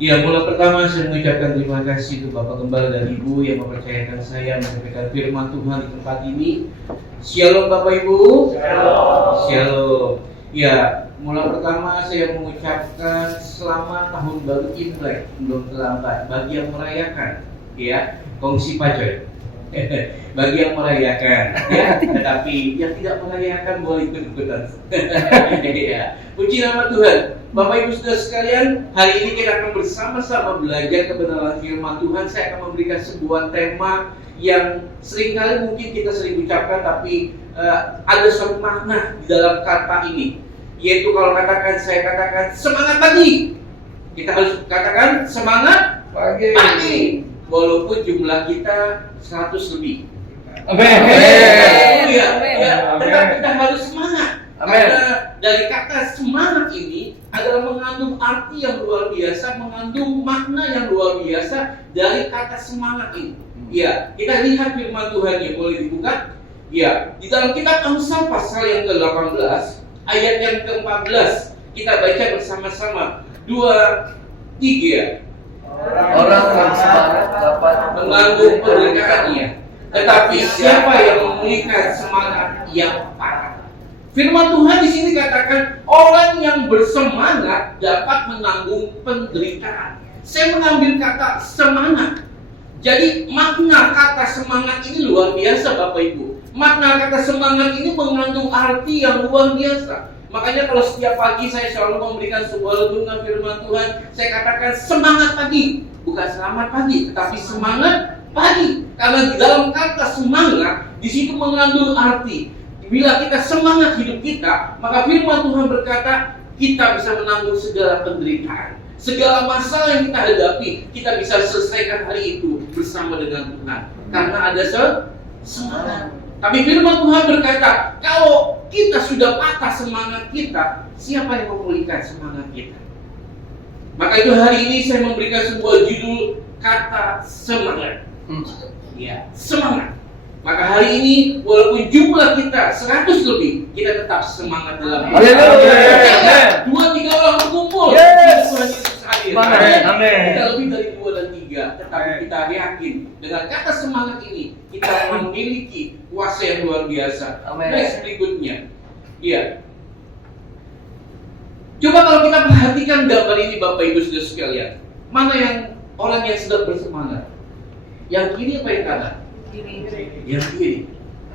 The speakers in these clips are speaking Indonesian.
Ya, mulai pertama saya mengucapkan terima kasih untuk Bapak Gembala dan Ibu yang mempercayakan saya menyampaikan firman Tuhan di tempat ini. Shalom Bapak Ibu. Shalom. Shalom. Ya, mulai pertama saya mengucapkan selamat tahun baru Imlek, belum terlambat bagi yang merayakan. Ya, kongsi pacoy. Bagi yang merayakan, ya, tetapi yang tidak merayakan boleh ikut-ikutan. Ya, puji nama Tuhan. Bapak Ibu Saudara sekalian, hari ini kita akan bersama-sama belajar kebenaran firman Tuhan. Saya akan memberikan sebuah tema yang seringkali mungkin kita sering ucapkan, tapi ada suatu makna di dalam kata ini, yaitu kalau saya katakan semangat pagi, kita harus katakan semangat pagi. Walaupun jumlah kita 100 lebih. Amin. Ya, tetap kita harus semangat. Karena dari kata semangat ini adalah mengandung arti yang luar biasa, mengandung makna yang luar biasa dari kata semangat ini. Ya, kita lihat firman Tuhan yang boleh dibuka. Ya, di dalam kitab Amsal pasal yang ke-18, ayat yang ke-14, kita baca bersama-sama. 2, 3. Orang yang semangat dapat mengandung penderitaan, tetapi siapa yang memulihkan semangat yang parah? Firman Tuhan di sini katakan orang yang bersemangat dapat menanggung penderitaan. Saya mengambil kata semangat. Jadi makna kata semangat ini luar biasa Bapak Ibu. Makna kata semangat ini mengandung arti yang luar biasa. Makanya kalau setiap pagi saya selalu memberikan sebuah renungan firman Tuhan, saya katakan semangat pagi, bukan selamat pagi, tetapi semangat pagi. Karena di dalam kata semangat di situ mengandung arti. Bila kita semangat hidup kita, maka firman Tuhan berkata kita bisa menanggung segala penderitaan, segala masalah yang kita hadapi, kita bisa selesaikan hari itu bersama dengan Tuhan. Karena ada semangat. Tapi firman Tuhan berkata, kalau kita sudah patah semangat kita, siapa yang memulihkan semangat kita? Maka itu hari ini saya memberikan sebuah judul kata semangat. Ya, semangat. Maka hari ini walaupun jumlah kita 100 lebih, kita tetap semangat dalam hidup. Haleluya. 2-3 orang berkumpul. Yes. Tuhan Yesus hadir. Amin. Kita lebih dari 2 dan 3, tetapi kita yakin dengan kata semangat ini kita memiliki kuasa yang luar biasa. Next berikutnya. Iya. Coba kalau kita perhatikan gambar ini Bapak Ibu Saudara sekalian, mana yang orang yang sedang bersemangat? Yang kiri apa yang kanan? Yang kiri.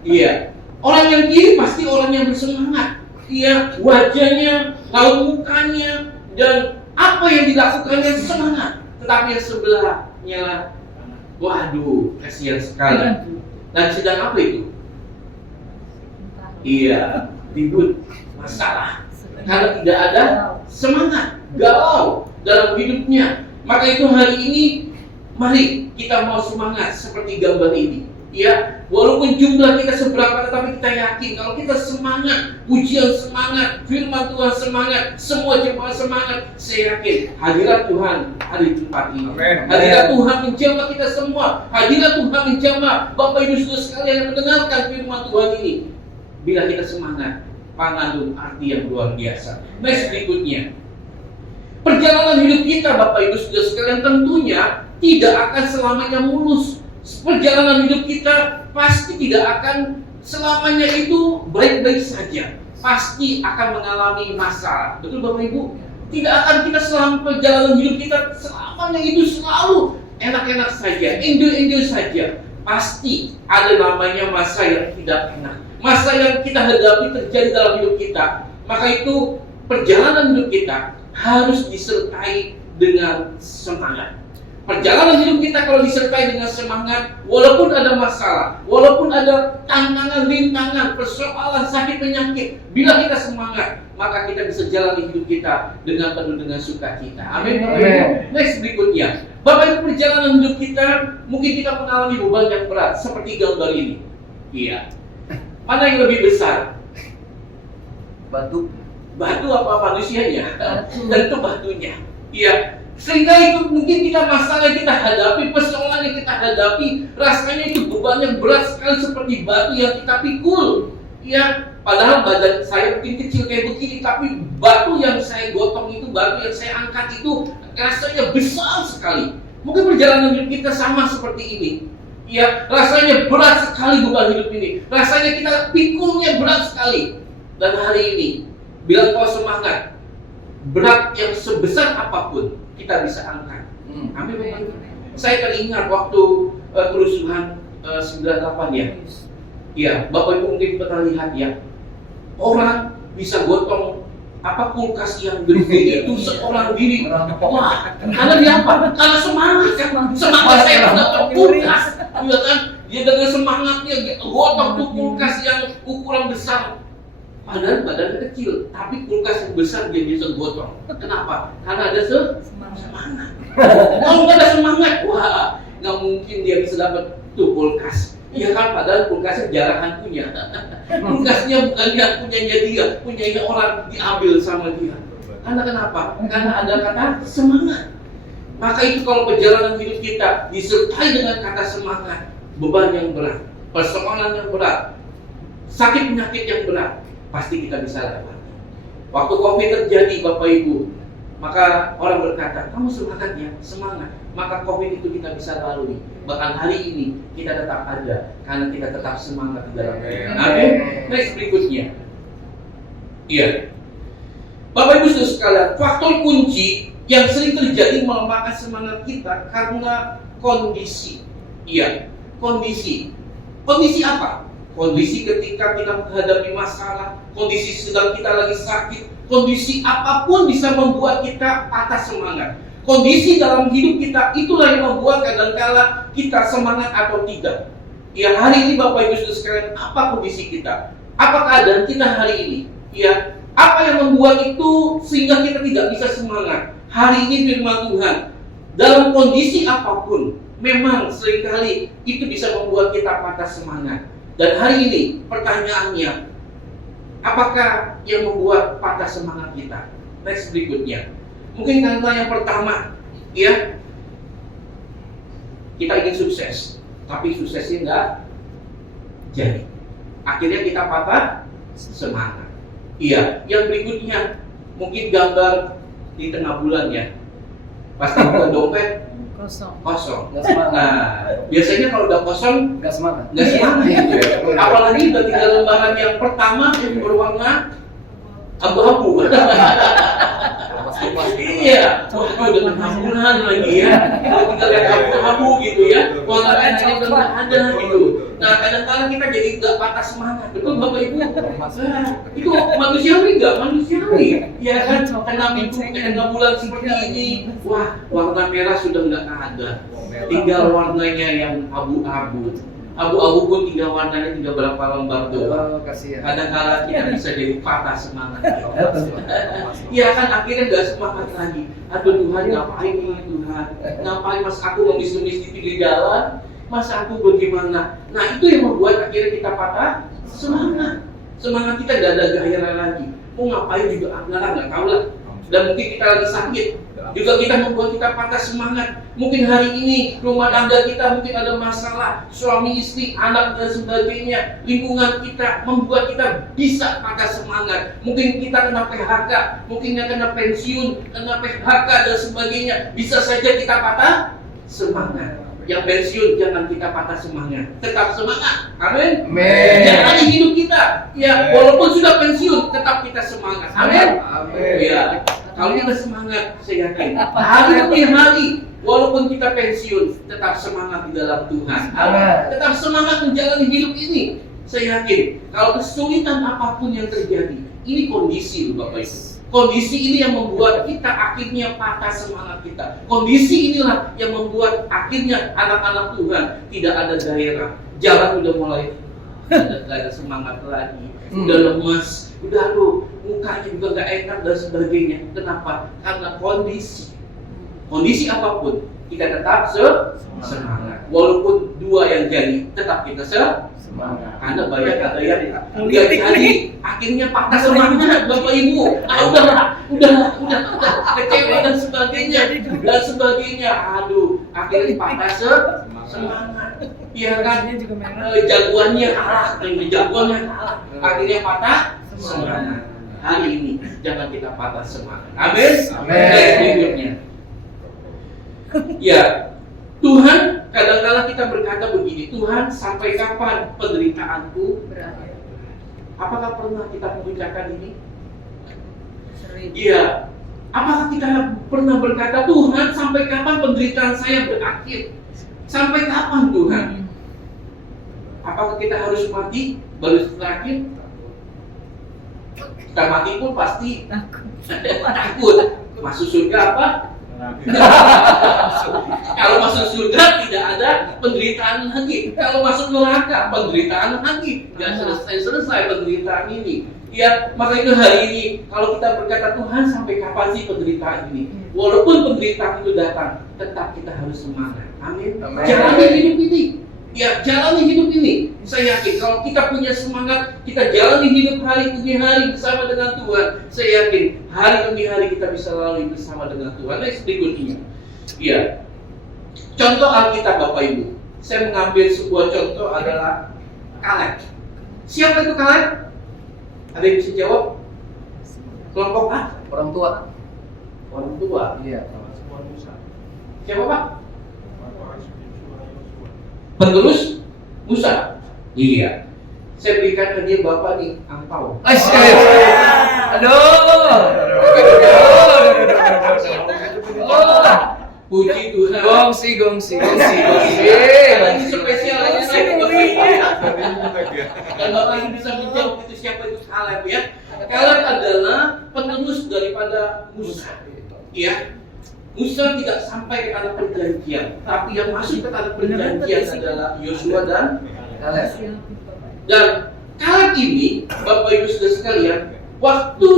Iya. Orang yang kiri pasti orang yang bersemangat. Iya, wajahnya, raut mukanya, dan apa yang dilakukannya semangat. Tetapi yang sebelahnya, waduh, kasihan sekali. Dan sedang apa itu? Iya, ribut, masalah. Karena tidak ada semangat, galau dalam hidupnya. Maka itu hari ini, mari kita mau semangat seperti gambar ini. Ya, walaupun jumlah kita seberapa, tetapi kita yakin kalau kita semangat, pujian semangat, firman Tuhan semangat, semua jemaat semangat, saya yakin hadirat Tuhan ada di tempat ini. Hadirat Tuhan menjamah kita semua. Hadirat Tuhan menjamah Bapak Ibu Saudara sekalian yang mendengarkan firman Tuhan ini. Bila kita semangat, mengandung arti yang luar biasa. Next berikutnya. Perjalanan hidup kita Bapak Ibu Saudara sekalian tentunya tidak akan selamanya mulus. Perjalanan hidup kita pasti tidak akan selamanya itu baik-baik saja. Pasti akan mengalami masalah. Betul Bapak Ibu? Tidak akan kita selama perjalanan hidup kita selamanya itu selalu enak-enak saja, enjoy saja. Pasti ada namanya masa yang tidak enak. Masa yang kita hadapi terjadi dalam hidup kita. Maka itu perjalanan hidup kita harus disertai dengan semangat. Perjalanan hidup kita kalau disertai dengan semangat, walaupun ada masalah, walaupun ada tantangan, rintangan, persoalan, sakit, penyakit, bila kita semangat, maka kita bisa jalani hidup kita dengan penuh dengan sukacita. Amin. Next berikutnya, Bapak Ibu, perjalanan hidup kita mungkin kita mengalami beban yang berat seperti gambar ini. Iya. Mana yang lebih besar? Batu Apa manusianya? Tentu batunya. Iya. Sehingga itu mungkin kita masalah yang kita hadapi, persoalan yang kita hadapi, rasanya itu beban yang berat sekali seperti batu yang kita pikul. Ya, Padahal badan saya mungkin kecil kayak begini, tapi batu yang saya gotong itu, batu yang saya angkat itu rasanya besar sekali. Mungkin perjalanan hidup kita sama seperti ini. Ya, rasanya berat sekali beban hidup ini. Rasanya kita pikulnya berat sekali. Dan hari ini, bila kau semangat, berat yang sebesar apapun kita bisa angkat. Amin. Saya teringat waktu kerusuhan 98 ya. Ya, Bapak Ibu mungkin pernah lihat ya. Orang bisa gotong kulkas yang gede itu seorang diri. Wah, karena dia apa? Karena semangat kan. Semangat saya gotong kulkas, ya kan? Dia dengan semangatnya dia gotong tuh kulkas yang ukuran besar. Padahal badannya kecil, tapi kulkas yang besar dia bisa gotong. Kenapa? Karena ada semangat. Kalau nggak ada semangat, wah, nggak mungkin dia bisa dapat tuh kulkas. Iya kan, padahal kulkasnya jarahan punya. Kulkasnya bukan dia punyanya dia, punyanya orang diambil sama dia. Karena kenapa? Karena ada kata semangat. Maka itu kalau perjalanan hidup kita disertai dengan kata semangat, beban yang berat, persoalan yang berat, sakit penyakit yang berat, pasti kita bisa lewat. Waktu COVID terjadi, Bapak Ibu, maka orang berkata, kamu semangat ya, semangat. Maka COVID itu kita bisa lalui. Bahkan hari ini kita tetap ada, karena kita tetap semangat di dalam Tuhan. Amin. Next berikutnya. Iya. Bapak Ibu Saudara sekalian, faktor kunci yang sering terjadi melemahkan semangat kita karena kondisi. Iya, kondisi. Kondisi apa? Kondisi ketika kita menghadapi masalah, kondisi sedang kita lagi sakit, kondisi apapun bisa membuat kita patah semangat. Kondisi dalam hidup kita itulah yang membuat kadangkala kita semangat atau tidak. Ya, hari ini Bapak Ibu Saudara sekalian, apa kondisi kita? Apa keadaan kita hari ini? Ya, apa yang membuat itu sehingga kita tidak bisa semangat? Hari ini firman Tuhan, dalam kondisi apapun, memang seringkali itu bisa membuat kita patah semangat. Dan hari ini pertanyaannya, apakah yang membuat patah semangat kita? Next berikutnya. Mungkin karena yang pertama, ya, kita ingin sukses, tapi suksesnya nggak jadi. Akhirnya kita patah semangat. Iya, yang berikutnya, mungkin gambar di tengah bulan ya, pasti buka dompet kosong. Nah, biasanya kalau udah kosong nggak semangat gitu ya. Apalagi udah tinggal lembaran yang pertama yang berwarna abu-abu. Iya, udah penampungan lagi ya. Kita lihat abu-abu gitu ya. Warnanya udah nggak ada gitu. Nah, kadang-kadang kita jadi nggak patah semangat. Betul Bapak Ibu? Itu manusiawi nggak? Manusiawi. Ya kan? Karena bulan seperti ini, wah, warna merah sudah nggak ada. Tinggal warnanya yang abu-abu. Abu-abu pun tinggal warnanya tinggal berapa lembar doang. Kadang-kadang kita bisa jadi patah semangat. Iya kan, akhirnya nggak semangat lagi. Aduh Tuhan, ngapain ini Tuhan? Ngapain mas aku ngemis-ngemis di pinggir jalan? Mas aku bagaimana? Nah itu yang membuat akhirnya kita patah semangat. Semangat kita nggak ada gairah lagi. Mau ngapain juga nggak tahu lah. Dan mungkin kita lagi sakit, juga kita membuat kita patah semangat. Mungkin hari ini rumah tangga kita mungkin ada masalah, suami istri, anak dan sebagainya. Lingkungan kita membuat kita bisa patah semangat. Mungkin kita kena PHK, mungkin kita kena pensiun, kena PHK dan sebagainya. Bisa saja kita patah semangat. Yang pensiun jangan kita patah semangat, tetap semangat. Amin. Jangan hidup kita, ya walaupun sudah pensiun tetap kita semangat. Amin. Ya, kalau kita semangat, saya yakin hari demi hari, walaupun kita pensiun, tetap semangat di dalam Tuhan. Amin. Tetap semangat menjalani hidup ini. Saya yakin kalau kesulitan apapun yang terjadi, ini kondisi loh Bapak Ibu. Kondisi ini yang membuat kita akhirnya patah semangat kita. Kondisi inilah yang membuat akhirnya anak-anak Tuhan tidak ada gairah. Jalan udah mulai gak ada semangat lagi. Udah lemas, udah mukanya juga gak enak dan sebagainya. Kenapa? Karena kondisi. Kondisi apapun kita tetap semangat. Walaupun dua yang jadi, tetap kita semangat. Karena banyak ada yang lihat hari akhirnya patah semangat Bapak Ibu. Udah kecewa dan sebagainya. Aduh, akhirnya patah semangat. semangat. Ya kan? Jagoannya kalah, jagoannya kalah. Akhirnya patah semangat. Hari ini jangan kita patah semangat. Amin. Next berikutnya. Ya, Tuhan, kadang-kala kita berkata begini, Tuhan, sampai kapan penderitaanku berakhir? Apakah pernah kita mengucapkan ini? Iya. Apakah kita pernah berkata, Tuhan, sampai kapan penderitaan saya berakhir? Sampai kapan, Tuhan? Apakah kita harus mati baru terakhir? Kita mati pun pasti takut. Masuk surga apa? Kalau masuk surga tidak ada penderitaan lagi. Kalau masuk neraka penderitaan lagi. Tidak selesai penderitaan ini. Ya, maka itu hari ini kalau kita berkata, Tuhan, sampai kapan sih penderitaan ini? Walaupun penderitaan itu datang, tetap kita harus semangat. Amin. Jalani hidup ini. Ya, jalani hidup ini. Saya yakin kalau kita punya semangat, kita jalani hidup hari demi hari bersama dengan Tuhan. Saya yakin hari demi hari kita bisa lalui bersama dengan Tuhan. Next berikutnya. Ya. Contoh Alkitab Bapak Ibu. Saya mengambil sebuah contoh adalah Kaleb. Siapa itu Kaleb? Ada yang bisa jawab? Kelompok A? Orang tua. Orang tua. Iya. Siapa Pak? Penerus Musa. Iya. Saya berikan ke dia Bapak nih angpau. Puji Tuhan. Gongsi. Ini spesial dan Bapak ini bisa menjawab itu siapa itu Kaleb ya. Kaleb adalah penerus daripada Musa. Iya. Musa tidak sampai ke tanah perjanjian, tapi yang masuk ke tanah perjanjian adalah Yosua dan Kaleb. Dan Kaleb ini, Bapak Ibu Saudara sekalian, waktu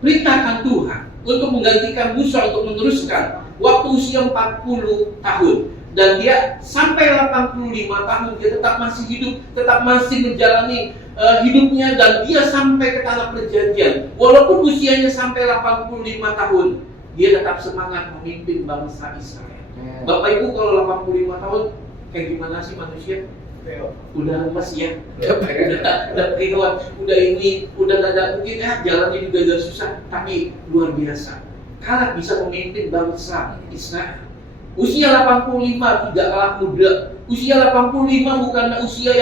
diperintahkan Tuhan untuk menggantikan Musa untuk meneruskan, waktu usia 40 tahun, dan dia sampai 85 tahun dia tetap masih hidup, tetap masih menjalani hidupnya, dan dia sampai ke tanah perjanjian. Walaupun usianya sampai 85 tahun, dia tetap semangat memimpin bangsa Israel. Bapak Ibu kalau 85 tahun kayak gimana sih manusia? Udah lemes ya, udah keringat, udah ini, udah gak ada mungkin jalannya juga agak susah, tapi luar biasa. Kaleb bisa memimpin bangsa Israel. Usia 85 tidak kalah muda. Usia 85 bukanlah usia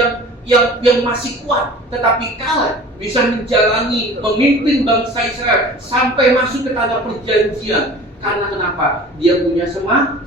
yang masih kuat, tetapi Kaleb bisa menjalani memimpin bangsa Israel sampai masuk ke tanah perjanjian. Karena kenapa? Dia punya semangat.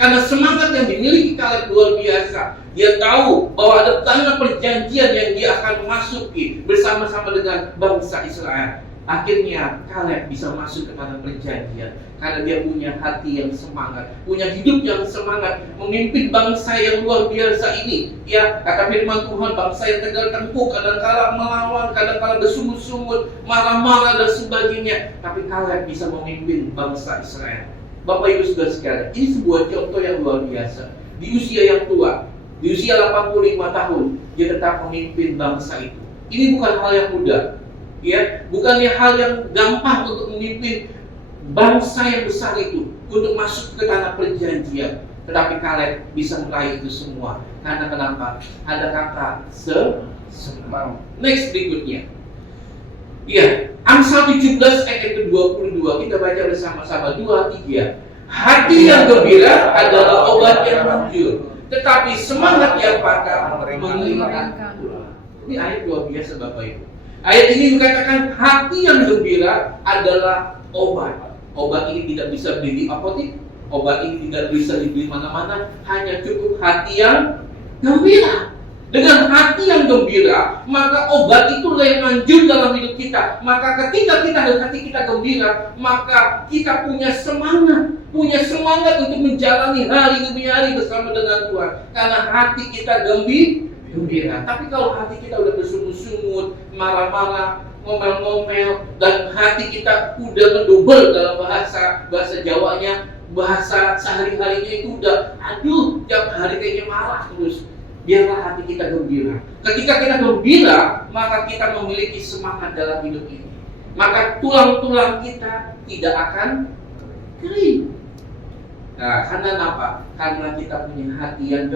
Karena semangat yang dimiliki Kaleb luar biasa. Dia tahu bahwa ada tanah perjanjian yang dia akan masuki bersama-sama dengan bangsa Israel. Akhirnya Kaleb bisa masuk ke tanah perjanjian karena dia punya hati yang semangat, punya hidup yang semangat, memimpin bangsa yang luar biasa ini. Ya, kata firman Tuhan, bangsa yang tegar tengkuk, kadang-kala melawan, kadang-kala bersungut-sungut, marah-marah dan sebagainya. Tapi Kaleb bisa memimpin bangsa Israel. Bapak Ibu Saudara sekalian, ini sebuah contoh yang luar biasa. Di usia yang tua, di usia 85 tahun, dia tetap memimpin bangsa itu. Ini bukan hal yang mudah. Ya, bukannya hal yang gampang untuk memimpin bangsa yang besar itu untuk masuk ke tanah perjanjian. Tetapi Kaleb bisa meraih itu semua. Karena kenapa? Ada kata semangat. Next berikutnya. Ya, Amsal 17 ayat ke-22 kita baca bersama-sama 2-3. Hati yang gembira adalah obat yang jujur, tetapi semangat yang patah menghilangkan. Ini ayat luar biasa Bapak Ibu. Ayat ini mengatakan hati yang gembira adalah obat. Obat ini tidak bisa beli di apotek. Obat ini tidak bisa dibeli mana-mana. Hanya cukup hati yang gembira. Dengan hati yang gembira, maka obat itulah yang manjur dalam hidup kita. Maka ketika kita dengan hati kita gembira, maka kita punya semangat untuk menjalani hari demi hari bersama dengan Tuhan. Karena hati kita gembira. Tapi kalau hati kita udah bersungut-sungut, marah-marah, ngomel-ngomel, dan hati kita udah ngedubel dalam bahasa Jawanya, bahasa sehari-harinya itu udah, tiap hari kayaknya marah terus. Biarlah hati kita gembira. Ketika kita gembira, maka kita memiliki semangat dalam hidup ini. Maka tulang-tulang kita tidak akan kering. Nah, karena apa? Karena kita punya hati yang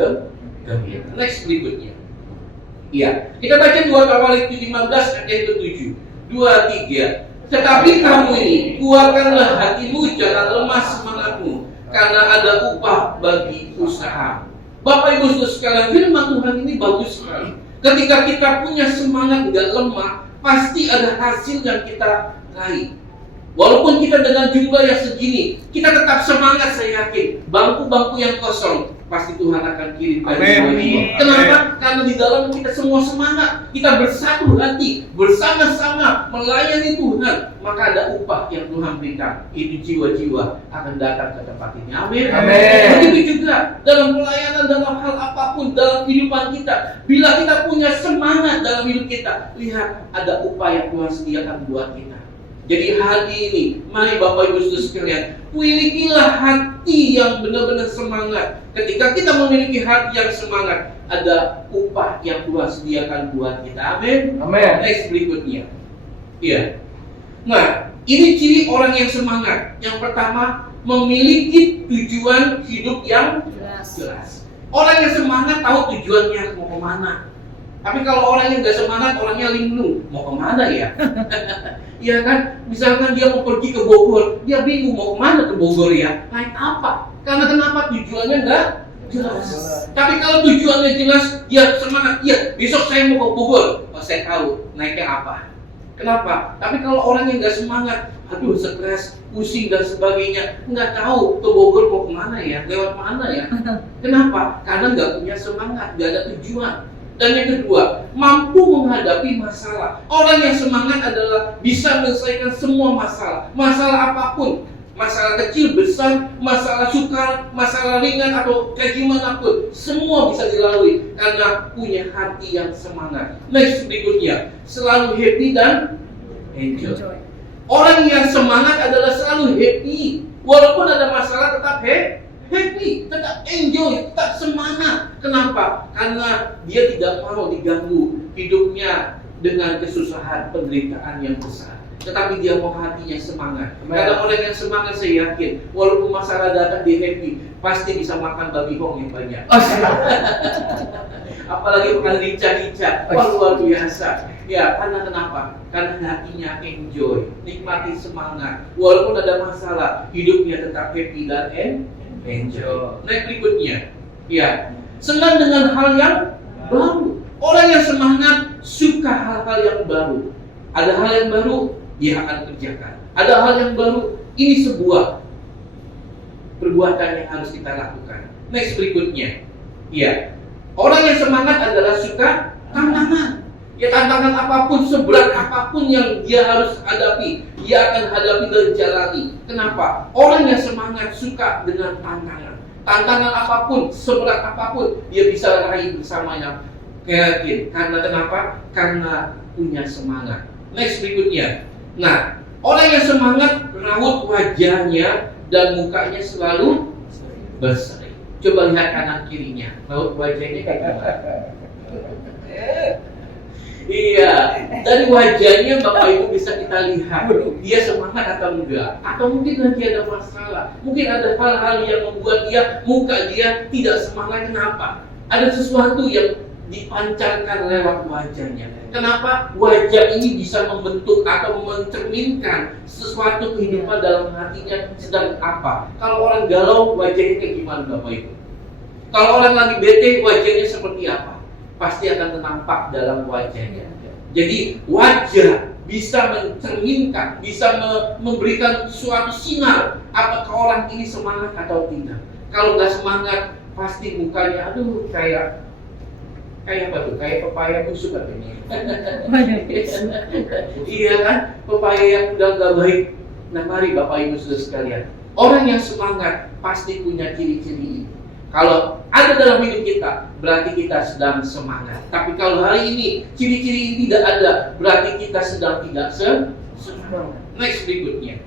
gembira. Next berikutnya. Iya, kita baca 2 Tawarik 15 ayat ke-7. 2, 3. Tetapi kamu ini, kuatkanlah hatimu, jangan lemah semangatmu, karena ada upah bagi usaha. Bapak Ibu Saudara sekalian, firman Tuhan ini bagus sekali. Ketika kita punya semangat gak lemah, pasti ada hasil yang kita raih. Walaupun kita dengan jumlah yang segini, kita tetap semangat, saya yakin. Bangku-bangku yang kosong, pasti Tuhan akan kirim dari jiwa-jiwa. Kenapa? Karena di dalam kita semua semangat. Kita bersatu hati, bersama-sama melayani Tuhan. Maka ada upah yang Tuhan berikan. Itu jiwa-jiwa akan datang ke tempat ini. Amin. Begitu juga dalam pelayanan, dalam hal apapun, dalam kehidupan kita. Bila kita punya semangat dalam hidup kita, lihat ada upah yang Tuhan sediakan buat kita. Jadi hati ini, mari Bapak Ibu Saudara sekalian, milikilah hati yang benar-benar semangat. Ketika kita memiliki hati yang semangat, ada upah yang Tuhan sediakan buat kita. Amin. Next berikutnya. Iya. Nah, ini ciri orang yang semangat. Yang pertama, memiliki tujuan hidup yang jelas. Orang yang semangat tahu tujuannya mau kemana. Tapi kalau orang yang gak semangat, orangnya linglung, mau kemana ya? Iya kan, misalkan dia mau pergi ke Bogor, dia bingung mau kemana ke Bogor ya? Naik apa? Karena kenapa? Tujuannya nggak jelas. Tapi kalau tujuannya jelas, dia semangat. Iya, besok saya mau ke Bogor. Oh, saya tahu naiknya apa. Kenapa? Tapi kalau orang yang nggak semangat, aduh stres, pusing dan sebagainya, nggak tahu ke Bogor mau kemana ya, lewat mana ya? Kenapa? Karena nggak punya semangat, nggak ada tujuan. Dan yang kedua, mampu menghadapi masalah. Orang yang semangat adalah bisa menyelesaikan semua masalah. Masalah apapun. Masalah kecil, besar, masalah sukar, masalah ringan, atau kayak gimana pun. Semua bisa dilalui karena punya hati yang semangat. Next berikutnya, selalu happy dan enjoy. Orang yang semangat adalah selalu happy. Walaupun ada masalah tetap happy, tetap enjoy, tetap semangat. Kenapa? Karena dia tidak mau diganggu hidupnya dengan kesusahan, penderitaan yang besar. Tetapi dia mau hatinya semangat. Karena orang yang semangat, saya yakin walaupun masalah datang dia happy, pasti bisa makan babi hong yang banyak. Apalagi makan rica-rica, luar biasa. Ya, karena kenapa? Karena hatinya enjoy, nikmati semangat. Walaupun ada masalah, hidupnya tetap happy dan enjoy. Next berikutnya, ya, senang dengan hal yang baru. Orang yang semangat suka hal-hal yang baru. Ada hal yang baru, dia akan kerjakan. Ada hal yang baru, ini sebuah perbuatan yang harus kita lakukan. Next berikutnya, ya, orang yang semangat adalah suka tantangan. Ya, tantangan apapun, seberat apapun yang dia harus hadapi, dia akan hadapi dan jalani. Kenapa? Orang yang semangat suka dengan tantangan. Tantangan apapun, seberat apapun, dia bisa raih bersamanya. Yakin. Karena kenapa? Karena punya semangat. Next berikutnya. Nah, orang yang semangat, raut wajahnya dan mukanya selalu berseri. Coba lihat kanan kirinya, raut wajahnya kayak gimana? Iya, dari wajahnya Bapak Ibu bisa kita lihat dia semangat atau enggak. Atau mungkin lagi ada masalah. Mungkin ada hal-hal yang membuat muka dia tidak semangat. Kenapa? Ada sesuatu yang dipancarkan lewat wajahnya. Kenapa? Wajah ini bisa membentuk atau mencerminkan sesuatu kehidupan dalam hatinya sedang apa. Kalau orang galau, wajahnya kayak gimana Bapak Ibu? Kalau orang lagi bete, wajahnya seperti apa? Pasti akan nampak dalam wajahnya. Jadi wajah bisa mencerminkan, bisa memberikan suatu sinyal apakah orang ini semangat atau tidak. Kalau nggak semangat, pasti mukanya aduh kayak apa tuh? Kayak pepaya busuk katanya. Iya kan? Pepaya yang udah nggak baik. Nah, mari Bapak Ibu Saudara sekalian, orang yang semangat pasti punya ciri-ciri ini. Kalau ada dalam hidup kita, berarti kita sedang semangat. Tapi kalau hari ini ciri-ciri ini tidak ada, berarti kita sedang tidak semangat. Next berikutnya.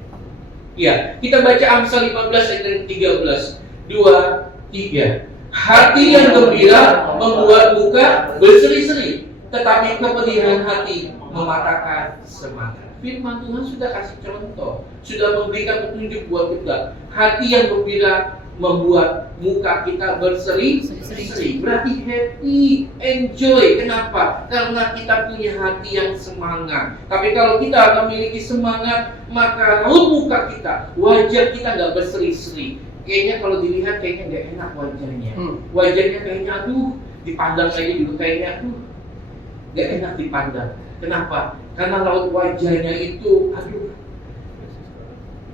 Ya, kita baca Amsal 15 ayat 13. 2, 3. Hati yang gembira membuat muka berseri-seri, tetapi kepedihan hati mematahkan semangat. Firman Tuhan sudah kasih contoh, sudah memberikan petunjuk buat kita. Hati yang gembira membuat muka kita berseri-seri. Berarti happy, enjoy. Kenapa? Karena kita punya hati yang semangat. Tapi kalau kita memiliki semangat, maka raut muka kita, wajah kita nggak berseri-seri. Kayaknya kalau dilihat kayaknya nggak enak wajahnya. Wajahnya kayaknya dipandang aja juga kayaknya nggak enak dipandang. Kenapa? Karena raut wajahnya itu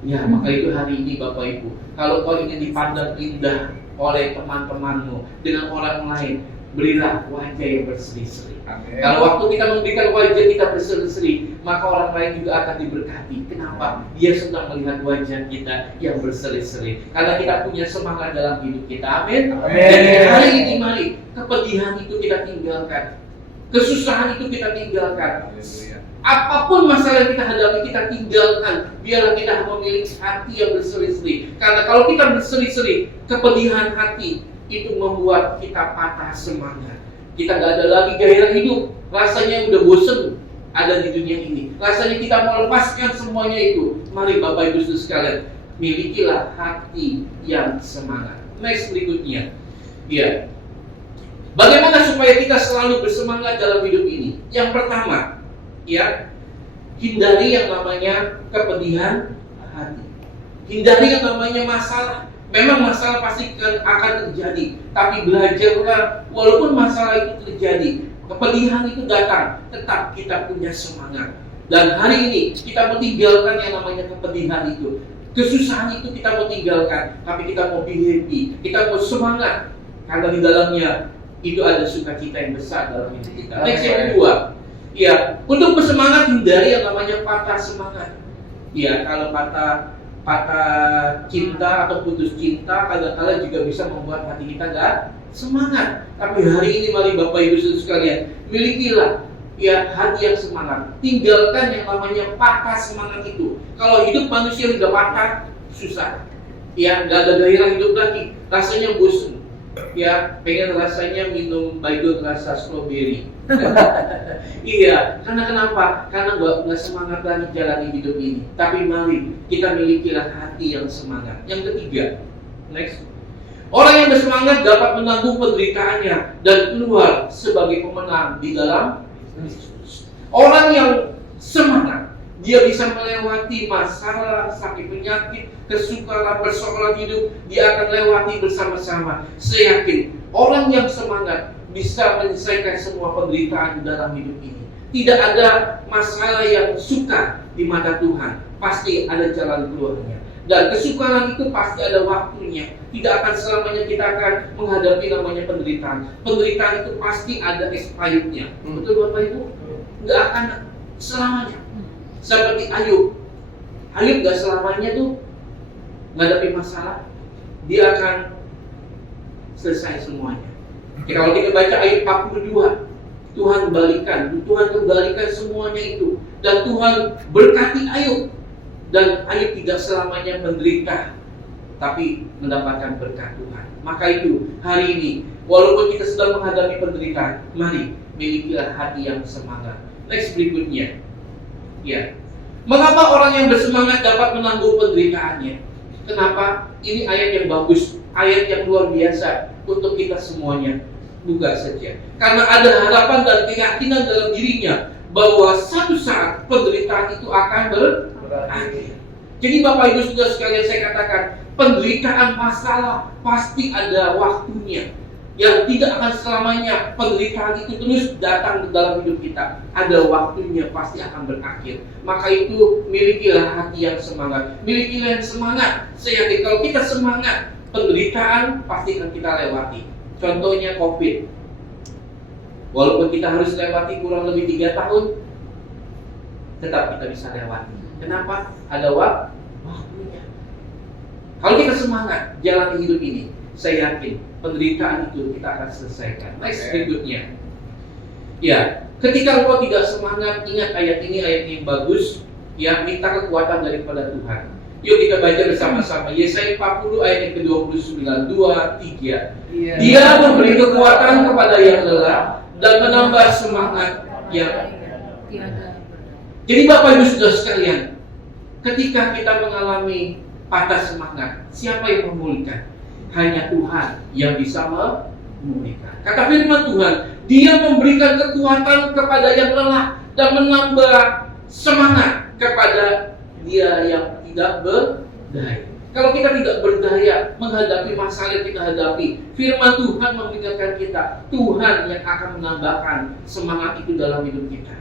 ya, maka itu hari ini Bapak Ibu, kalau kau ingin dipandang indah oleh teman-temanmu dengan orang lain, berilah wajah yang berseri-seri. Kalau waktu kita memberikan wajah kita berseri-seri, maka orang lain juga akan diberkati. Kenapa? Dia sedang melihat wajah kita yang berseri-seri. Karena kita punya semangat dalam hidup kita. Amin. Jadi hari ini mari kepedihan itu kita tinggalkan, kesusahan itu kita tinggalkan. Apapun masalah yang kita hadapi, kita tinggalkan. Biarlah kita memiliki hati yang berseri-seri. Karena kalau kita berseri-seri, kepedihan hati itu membuat kita patah semangat. Kita gak ada lagi gairah hidup. Rasanya udah bosen ada di dunia ini. Rasanya kita mau lepaskan semuanya itu. Mari Bapak Ibu Saudara sekalian, milikilah hati yang semangat. Next berikutnya. Ya. Bagaimana supaya kita selalu bersemangat dalam hidup ini? Yang pertama, ya, hindari yang namanya kepedihan hati. Hindari yang namanya masalah. Memang masalah pasti akan terjadi, tapi belajarlah walaupun masalah itu terjadi, kepedihan itu datang, tetap kita punya semangat. Dan hari ini kita mau tinggalkan yang namanya kepedihan itu. Kesusahan itu kita mau tinggalkan, tapi kita mau be happy, kita mau semangat. Karena di dalamnya itu ada sukacita yang besar dalam hidup kita. Next yang kedua, ya, untuk bersemangat hindari yang namanya patah semangat. Ya, kalau patah cinta atau putus cinta kadang-kadang juga bisa membuat hati kita gak semangat. Tapi hari ini mari Bapak Ibu Saudara sekalian, milikilah ya hati yang semangat. Tinggalkan yang namanya patah semangat itu. Kalau hidup manusia udah patah, susah. Ya, gak ada gairah hidup lagi, rasanya bosan. Ya, pengen rasanya minum Baygon rasa strawberry. Iya, karena kenapa? Karena nggak semangat lagi jalani hidup ini. Tapi mari kita milikilah hati yang semangat. Yang ketiga, next. Orang yang bersemangat dapat menanggung penderitaannya dan keluar sebagai pemenang di dalam Kristus. Orang yang semangat, dia bisa melewati masalah, sakit penyakit, kesukaran, persoalan hidup. Dia akan lewati bersama-sama. Saya yakin orang yang semangat bisa menyelesaikan semua penderitaan dalam hidup ini. Tidak ada masalah yang suka di mata Tuhan. Pasti ada jalan keluarnya. Dan kesukaran itu pasti ada waktunya. Tidak akan selamanya kita akan menghadapi namanya penderitaan. Penderitaan itu pasti ada expirednya. Betul Bapak Ibu? Nggak akan selamanya. Seperti Ayub. Ayub gak selamanya tuh menghadapi masalah. Dia akan selesai semuanya. Kalau kita baca ayat 42, Tuhan kembalikan semuanya itu. Dan Tuhan berkati Ayub. Dan Ayub tidak selamanya menderita, tapi mendapatkan berkat Tuhan. Maka itu, hari ini, walaupun kita sedang menghadapi penderitaan, mari milikilah hati yang semangat. Next berikutnya. Ya. Mengapa orang yang bersemangat dapat menanggung penderitaannya? Kenapa? Ini ayat yang bagus, ayat yang luar biasa untuk kita semuanya. Buka saja. Karena ada harapan dan keyakinan dalam dirinya bahwa satu saat penderitaan itu akan berakhir. Jadi Bapak Ibu Saudara sekalian, saya katakan, penderitaan masalah pasti ada waktunya. Yang tidak akan selamanya penderitaan itu terus datang dalam hidup kita. Ada waktunya, pasti akan berakhir. Maka itu milikilah hati yang semangat. Milikilah yang semangat. Saya yakin kalau kita semangat, penderitaan pasti akan kita lewati. Contohnya COVID. Walaupun kita harus lewati kurang lebih 3 tahun, tetap kita bisa lewati. Kenapa? Ada waktunya. Kalau kita semangat jalani hidup ini, saya yakin penderitaan itu kita akan selesaikan. Next berikutnya. Ya, ketika engkau tidak semangat, ingat ayat ini, ayat yang bagus. Ya, minta kekuatan daripada Tuhan. Yuk kita baca bersama-sama. Yesaya 40 ayat yang ke-29, 2, 3. Dia memberi kekuatan kepada yang lelah dan menambah semangat yang tiada. Jadi Bapak Ibu Saudara sekalian, ketika kita mengalami patah semangat, siapa yang memulihkan? hanya Tuhan yang bisa memulihkan. Kata firman Tuhan, Dia memberikan kekuatan kepada yang lelah dan menambah semangat kepada dia yang tidak berdaya. Kalau kita tidak berdaya menghadapi masalah yang kita hadapi, firman Tuhan mengingatkan kita, Tuhan yang akan menambahkan semangat itu dalam hidup kita.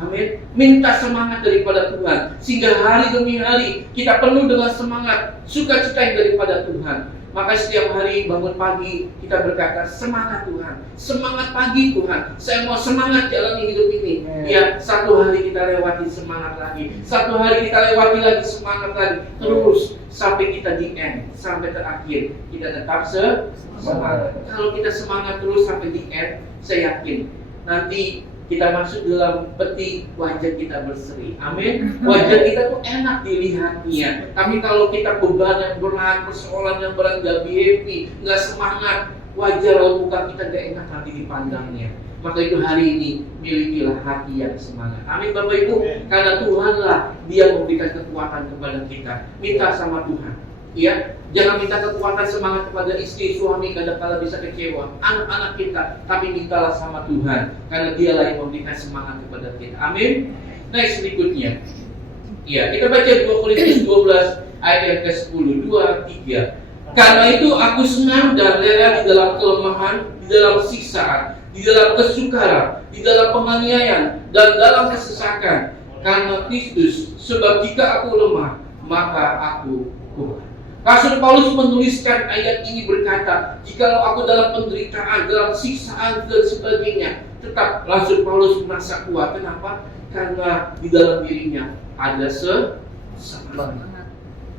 Amin. Minta semangat daripada Tuhan, sehingga hari demi hari kita penuh dengan semangat, sukacita yang daripada Tuhan. Maka setiap hari bangun pagi kita berkata, semangat Tuhan, semangat pagi Tuhan, saya mau semangat jalani hidup ini. Ya, satu hari kita lewati semangat lagi, satu hari kita lewati lagi semangat lagi, terus sampai kita di end, sampai terakhir kita tetap semangat. Kalau kita semangat terus sampai di end, saya yakin nanti kita masuk dalam peti wajah kita berseri. Amin. Wajah kita tuh enak dilihatnya. Tapi kalau kita beban yang berat, persoalan yang berat, gak happy, gak semangat, wajar kalau muka kita gak enak nanti dipandangnya. Maka itu hari ini milikilah hati yang semangat. Amin Bapak Ibu. Karena Tuhanlah Dia memberikan kekuatan kepada kita. Minta sama Tuhan. Ya, jangan minta kekuatan semangat kepada istri, suami, kadang-kala bisa kecewa, anak-anak kita, tapi mintalah sama Tuhan, karena Dialah yang memberikan semangat kepada kita. Amin. Next berikutnya. Ya, kita baca 2 Korintus 12 ayat yang ke-10, 2, 3. Karena itu aku senang dan rela di dalam kelemahan, di dalam siksaan, di dalam kesukaran, di dalam penganiayaan, dan dalam kesesakan. Karena Kristus, sebab jika aku lemah, maka aku kuat. Rasul Paulus menuliskan ayat ini berkata, jikalau aku dalam penderitaan, dalam siksaan dan sebagainya, tetap Rasul Paulus merasa kuat. Kenapa? Karena di dalam dirinya ada semangat.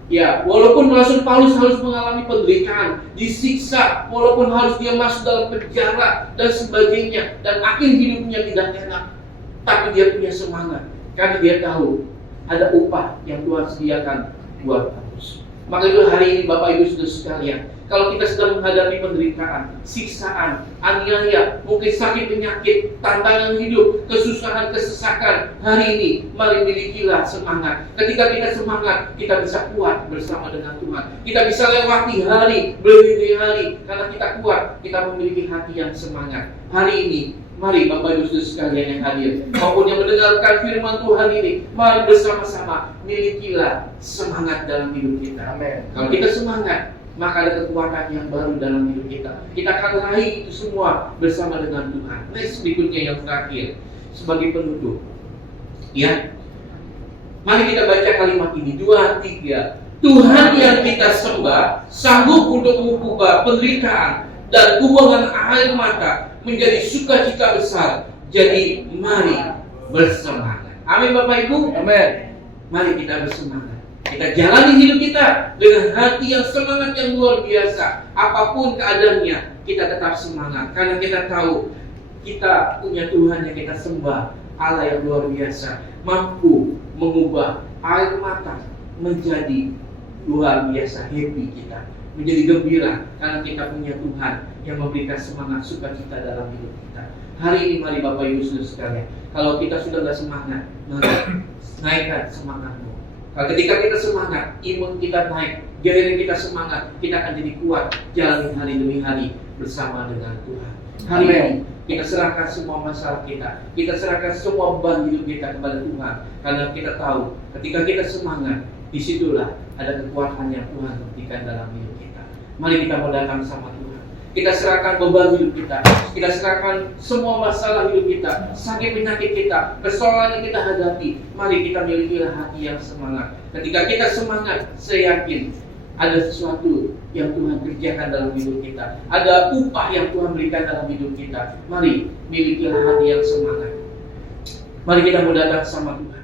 Ya, walaupun Rasul Paulus harus mengalami penderitaan, disiksa, walaupun harus dia masuk dalam penjara dan sebagainya, dan akhir hidupnya tidak enak, tapi dia punya semangat karena dia tahu ada upah yang Tuhan sediakan buat Paulus. Maka itu hari ini Bapak Ibu Saudara sekalian, kalau kita sedang menghadapi penderitaan, siksaan, aniaya, mungkin sakit penyakit, tantangan hidup, kesusahan, kesesakan, hari ini mari milikilah semangat. Ketika kita semangat, kita bisa kuat bersama dengan Tuhan. Kita bisa lewati hari, berhari-hari, karena kita kuat, kita memiliki hati yang semangat. Hari ini mari Bapak Ibu Saudara sekalian yang hadir, maupun yang mendengarkan firman Tuhan ini, mari bersama-sama milikilah semangat dalam hidup kita. Amin. Kalau kita semangat, maka ada kekuatan yang baru dalam hidup kita. Kita akan raih itu semua bersama dengan Tuhan. Next berikutnya yang terakhir sebagai penutup. Ya, mari kita baca kalimat ini 2, 3. Tuhan yang kita sembah sanggup untuk mengubah penderitaan dan kubangan air mata menjadi sukacita besar. Jadi mari bersemangat. Amin Bapak Ibu. Amin. Mari kita bersemangat. Kita jalani hidup kita dengan hati yang semangat yang luar biasa. Apapun keadaannya, kita tetap semangat. Karena kita tahu kita punya Tuhan yang kita sembah, Allah yang luar biasa, mampu mengubah air mata menjadi luar biasa happy kita, menjadi gembira karena kita punya Tuhan yang memberikan semangat sukacita dalam hidup kita. Hari ini mari Bapak Ibu Saudara sekalian, kalau kita sudah gak semangat, mari naikkan semangatmu. Kalau ketika kita semangat, imun kita naik, giliran kita semangat, kita akan jadi kuat jalani hari demi hari bersama dengan Tuhan. Hari ini kita serahkan semua masalah kita serahkan semua beban hidup kita kepada Tuhan, karena kita tahu ketika kita semangat, disitulah ada kekuatan yang Tuhan berikan dalam hidup kita. Mari kita mau datang sama Tuhan. Kita serahkan beban hidup kita serahkan semua masalah hidup kita, sakit penyakit kita, persoalan yang kita hadapi. Mari kita milikilah hati yang semangat. Ketika kita semangat, saya yakin ada sesuatu yang Tuhan kerjakan dalam hidup kita. Ada upah yang Tuhan berikan dalam hidup kita. Mari milikilah hati yang semangat. Mari kita mau datang sama Tuhan.